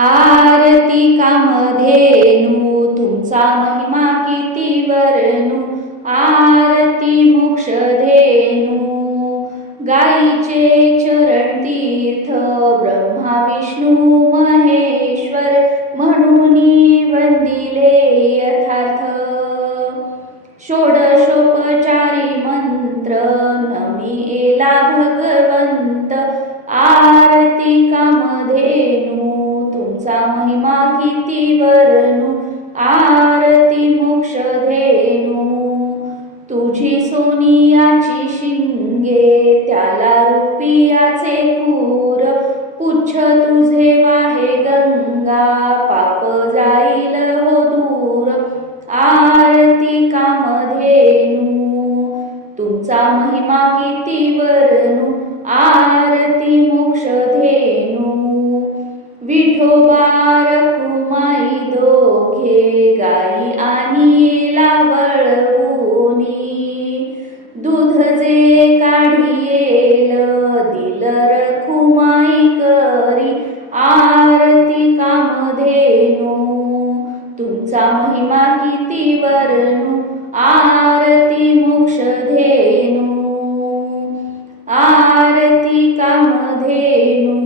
आरती कामधेनू तुमचा महिमा किती वर्णू आरती मोक्षधेनू. गाईचे चरण तीर्थ ब्रह्मा विष्णू महेश्वर म्हणून वंदिले यथार्थ. षोडशोपचारी मंत्र नमी एला भगवंत आरती काम किती आरती मोक्षधेनू तुझी सोनियाची शिंगे त्याला रुपियाचे खूर पुच्छ तुझे वाहे गंगा पाप जाईल हो दूर. आरती कामधेनू तुमचा महिमा किती वरनु आरती मोक्षधेनू विठोबार रखुमाई गाई आणि लावळूनी दूध जे काढिયેल दिल रखुमाई करी आरती कामधेनू. तुमचा महिमा किती वर्णू आरती मोक्षधेनू आरती कामधेनू